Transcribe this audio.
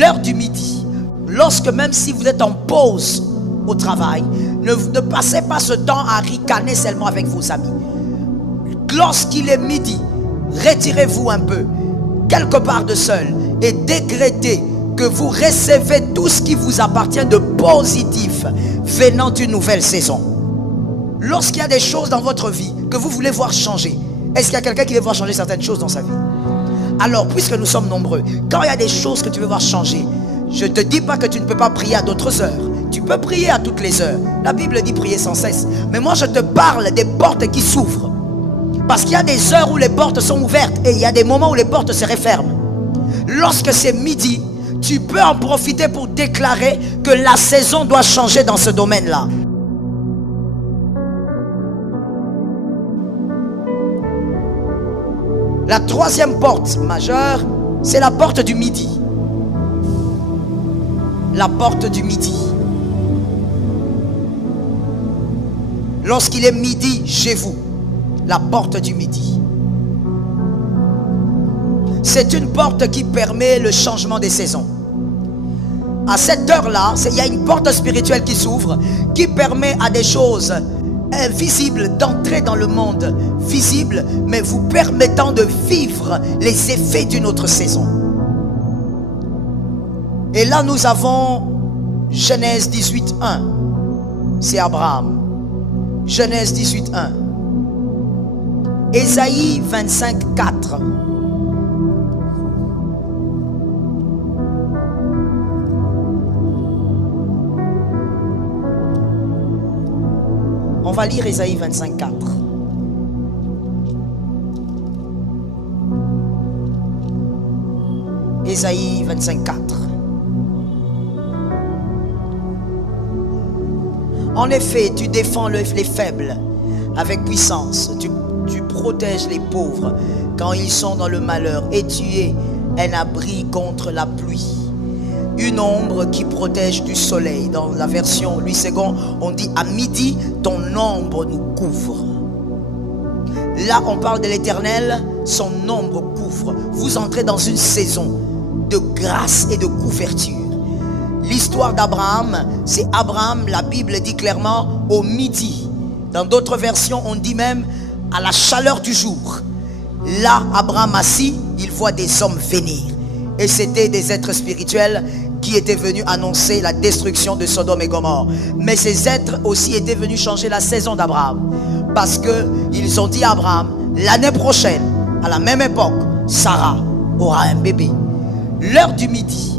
l'heure du midi, lorsque même si vous êtes en pause au travail, ne passez pas ce temps à ricaner seulement avec vos amis. Lorsqu'il est midi, retirez-vous un peu, quelque part de seul, et décrétez que vous recevez tout ce qui vous appartient de positif venant d'une nouvelle saison. Lorsqu'il y a des choses dans votre vie que vous voulez voir changer, est-ce qu'il y a quelqu'un qui veut voir changer certaines choses dans sa vie? Alors, puisque nous sommes nombreux, quand il y a des choses que tu veux voir changer, je ne te dis pas que tu ne peux pas prier à d'autres heures. Tu peux prier à toutes les heures. La Bible dit prier sans cesse. Mais moi, je te parle des portes qui s'ouvrent. Parce qu'il y a des heures où les portes sont ouvertes et il y a des moments où les portes se referment. Lorsque c'est midi, tu peux en profiter pour déclarer que la saison doit changer dans ce domaine-là. La troisième porte majeure, c'est la porte du midi. La porte du midi. Lorsqu'il est midi chez vous, la porte du midi. C'est une porte qui permet le changement des saisons. À cette heure-là, il y a une porte spirituelle qui s'ouvre, qui permet à des choses invisibles d'entrer dans le monde visible, mais vous permettant de vivre les effets d'une autre saison. Et là, nous avons Genèse 18:1. C'est Abraham. Genèse 18:1. Ésaïe 25:4. On va lire Ésaïe 25:4. Ésaïe 25:4. En effet, tu défends les faibles avec puissance. Tu protèges les pauvres quand ils sont dans le malheur. Et tu es un abri contre la pluie. Une ombre qui protège du soleil. Dans la version Louis II, on dit à midi, ton ombre nous couvre. Là, on parle de l'Éternel, son ombre couvre. Vous entrez dans une saison de grâce et de couverture. L'histoire d'Abraham, c'est Abraham, la Bible dit clairement, au midi. Dans d'autres versions, on dit même à la chaleur du jour. Là, Abraham assis, il voit des hommes venir. Et c'était des êtres spirituels qui étaient venus annoncer la destruction de Sodome et Gomorrhe. Mais ces êtres aussi étaient venus changer la saison d'Abraham. Parce qu'ils ont dit à Abraham, l'année prochaine, à la même époque, Sarah aura un bébé. L'heure du midi,